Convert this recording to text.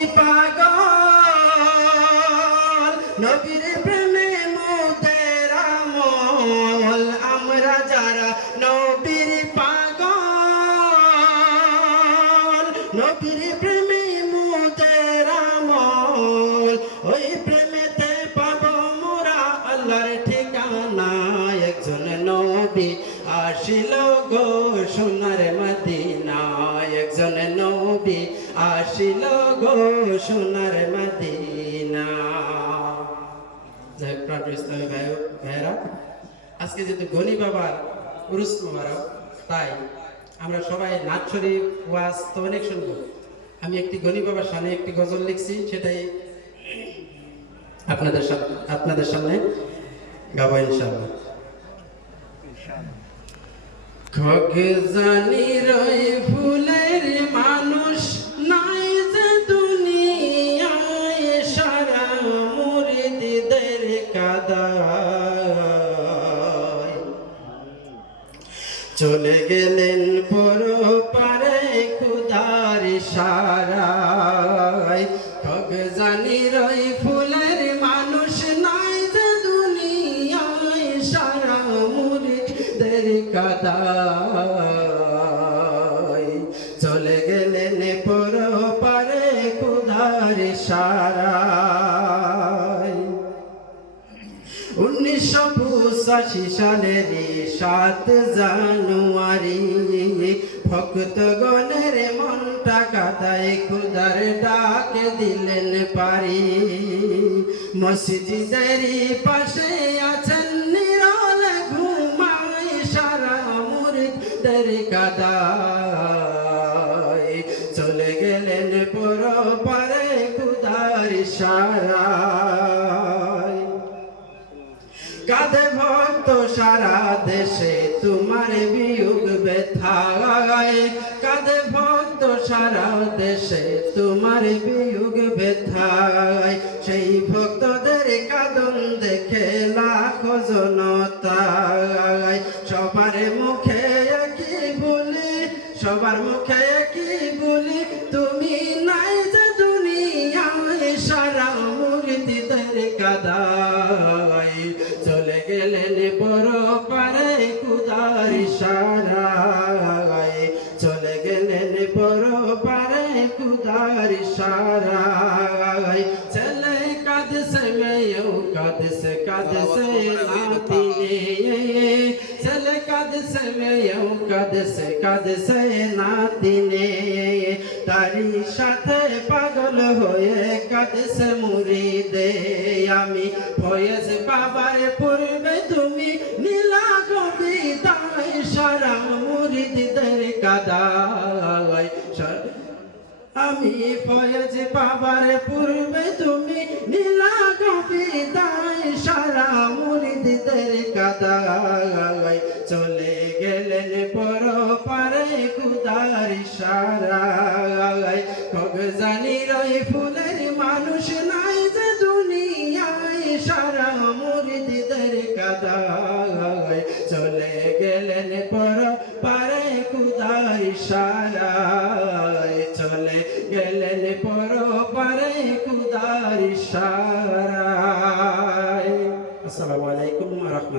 পাগল নবীর প্রেমে মোদের আমল আমরা যারা নবীর পাগল নবীর প্রেমে মোদের আমল ওই প্রেমেতে পাবো মোরা আল্লাহর ঠিকানা একজন নবী আসিল গো সোনার মদিনা একজন নবী আসিল গো সোনার মদিনা। যাই প্রাণ ইসলামী ভাইয়েরা, আজকে যেহেতু গনি বাবার উরুস মোবারক, তাই আমরা সবাই নাচ শরীফ ওয়াজ তো অনেক শুনবো। আমি একটি গনি বাবার সামনে একটি গজল লিখছি, সেটাই আপনাদের সামনে গাবো ইনশাআল্লাহ। খগজানি রই ফুলের মানুষ নাই যে দুনিয়ায় সারা মুরিদদের কাদায় চলে গেলেন পরপারে খুদার ইশারায়। খগজানি রই ফুলের মানুষ নাই যে দুনিয়ায় সারা মুরিদদের কাদায় চলে গেলেন পরপারে খুদার ইশারায়। 1985 সালের 7 জানুয়ারি ভক্তগণের মনটা কাদায় খুদার ডাক দিলেন পারি। মসজিদের পাশে আছেন নিরলে ঘুমায় সারা মুরিদদের কাদায় চলে গেলেন পরপারে খুদার ইশারায়। কাঁদে ভক্ত সারা দেশে তোমার বিয়োগ ব্যথায় কাঁদে ভক্ত সারা দেশে তোমার বিয়োগ ব্যথায়। সেই ভক্তদের কাঁদন দেখে লাখো জনতায় সবার মুখে একই বলি সবার মুখে একই বলি তুমি নাই যে দুনিয়ায় সারা মুরিদদের কাদায় চলে গেলেন পরপারে খুদার ইশারায় চলে গেলেন পরপারে খুদার ইশারায়। চলে কাদসে মেয়েও কাদসে নাতি নে চলে কাদসে মেয়েও কাদসে নাতি নে তারি সাথে পাগল হয়ে কাদসে মুরিদে আমি ফয়েজ বাবার পূর্বে তুমি নীলা কবিতায় সারা মুরিদদের কাদায় আমি ফয়েজ বাবার পূর্বে তুমি নীলা কবিতায় সারা মুরিদদের কাদায় চলে গেলেন পরপারে খুদার ইশারায়। খগজানি রই ফুলের মানুষ নাই যে দুনিয়ায় সারা মুরিদদের কাদায় চলে গেলেন পরপারে খুদার ইশারায় চলে গেলেন পরপারে খুদার ইশারায়। আসসালামু আলাইকুম ওয়া রাহমাতুল্লাহ।